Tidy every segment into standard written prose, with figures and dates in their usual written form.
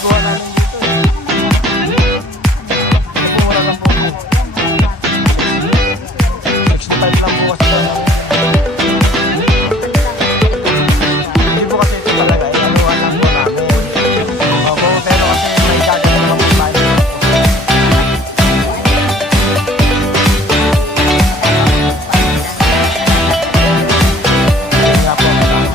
lingguhan namin dito. Ito po, wala lang po. 65 lang po kasi namin. Hindi po kasi ito talaga, anuhan lang po namin. Opo, pero kasi may gagawin lang po tayo. Ayun nga po, marami.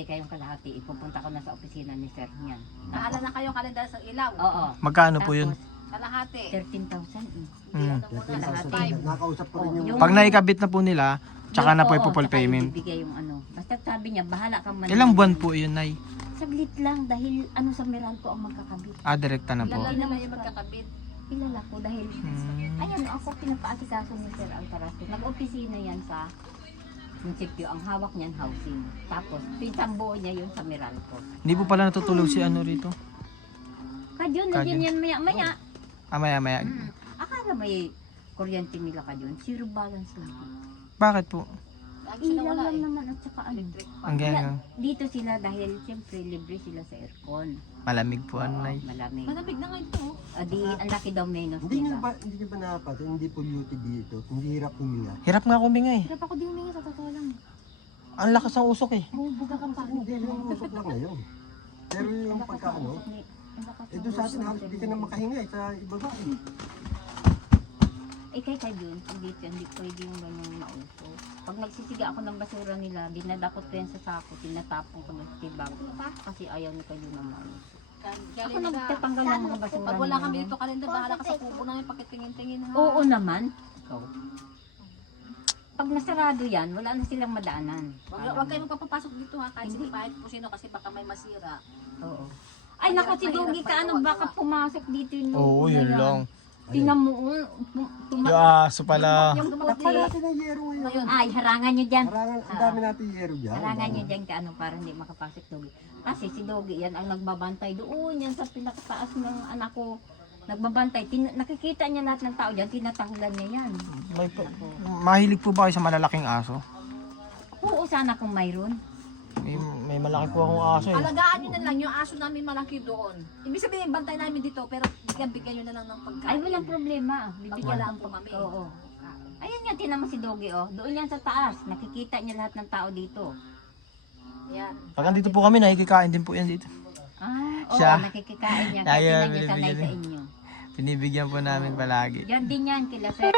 bibigay kayong kalahati. Ipupunta ko na sa opisina ni sir niyan. Naala na kayo kalendar sa ilaw. Oo. Magkano po yun? Kalahati. 13,000 eh. Mm. Kalahati. Nakausap ko rin yung... Pag naikabit na po nila, tsaka na po Oo, ipo-full tsaka payment. ibibigay yung ano. Basta sabi niya, bahala kang manalo. Ilang buwan po yun, Nay? Saglit lang dahil ano sa Meralco ang magkakabit. Ah, direkta na po. Lalay na lang yung magkakabit. Kilala ko dahil Hmm. ayan ako pinapaasikaso ni Sir Alcaraz. Nag-opisina yan sa munisipyo. Ang hawak niyan housing. Tapos pinsang buo niya yun sa Meralco. Hindi po pala natutulog si ano rito. Kadyon, Kadyon. nandiyan yan maya-maya. Ah, maya. Akala may kuryente nila kadyon. Zero balance lang. Bakit po? Ang sila Ilaw wala lang eh. naman at saka ano. Ang ganyan. Dito sila dahil siyempre libre sila sa aircon. Malamig po, ano, Nay. Malamig. Malamig na nga ito. Di, ang laki daw menos Hindi nila. nyo ba napatin? Hindi polluted dito. Hindi hirap huminga. Hirap nga kuminga eh. Hirap ako din humingi sa totoo lang. Ang lakas ng usok eh. Bubuga kang pa. Hindi yung usok lang ngayon. Pero yung pagkaano, doon sa atin halos hindi ka na makahinga sa ibaba eh. Eh kay yun, dito hindi pwede yung ganyang mauso. Pag nagsisiga ako ng basura nila, dinadakot ko yan sa sako, tinatapon ko ng tibag. Kasi ayaw ni kayo na mauso. Ako nagtatanggal ng mga basura Pag wala nila, kami no? dito kalendar, bahala ka sa kubo namin pakitingin-tingin ha. Oo naman. Ikaw. Pag nasarado yan, wala na silang madaanan. Huwag kayo magpapapasok dito ha, kahit po sino kasi baka may masira. Oo. Ay naku, si Dugi ka, ano baka pumasok dito yung Oo, lobo na yun yan. lang. Tingnan mo, Yung aso pala. yung Takpan puti. natin ang yero ngayon. Ay, harangan nyo dyan. Harangan, ang dami natin yero dyan. Harangan nyo dyan ka ano para hindi makapasok Dugi. Kasi si Dugi yan ang nagbabantay doon yan sa pinakataas ng anak ko. Nagbabantay. Nakikita niya lahat ng tao dyan, tinatahulan niya yan. Mahilig po ba kayo sa malalaking aso? Oo, sana kung mayroon. May malaki po akong aso eh. Alagaan nyo na lang yung aso namin malaki doon. Ibig sabihin, bantay namin dito, pero bigyan nyo na lang ng pagkain. Ay, walang problema. Bibigyan Wala lang po kami. Oo. Ayun nga, tinan mo si Doggy, oh. Doon yan sa taas. Nakikita niya lahat ng tao dito. Yan. Pag andito po kami, nakikikain din po yan dito. Ah, oo, Siya. nakikikain niya. Tayo, Kaya tinan niya sanay binibigyan sa inyo. Binibigyan po namin palagi. Yan din yan, kila sir.